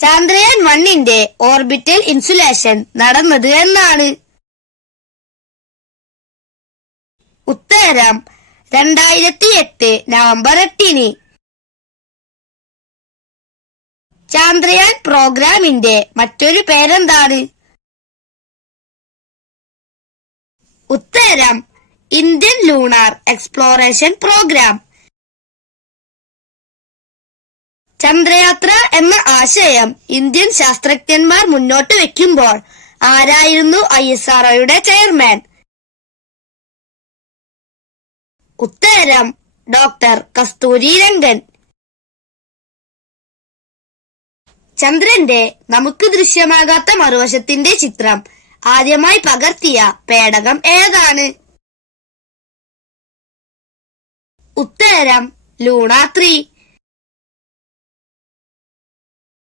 ചന്ദ്രയാൻ വണ്ണിന്റെ orbital insulation നടന്നത് എന്നാണ്. ഉത്തരം രണ്ടായിരത്തി എട്ട് നവംബർ എട്ടിന്. ചന്ദ്രയാൻ പ്രോഗ്രാമിന്റെ മറ്റൊരു പേരെന്താണ്? ഉത്തരം ഇന്ത്യൻ ലൂണാർ എക്സ്പ്ലോറേഷൻ പ്രോഗ്രാം. ചന്ദ്രയാത്ര എന്ന ആശയം ഇന്ത്യൻ ശാസ്ത്രജ്ഞന്മാർ മുന്നോട്ട് വെക്കുമ്പോൾ ആരായിരുന്നു ഐ എസ് ആർഒയുടെ ചെയർമാൻ? ഉത്തരം ഡോക്ടർ കസ്തൂരി രംഗൻ ചന്ദ്രന്റെ നമുക്ക് ദൃശ്യമാകാത്ത മറുവശത്തിന്റെ ചിത്രം ആദ്യമായി പകർത്തിയ പേടകം ഏതാണ്? ഉത്തരം ലൂണ ത്രീ.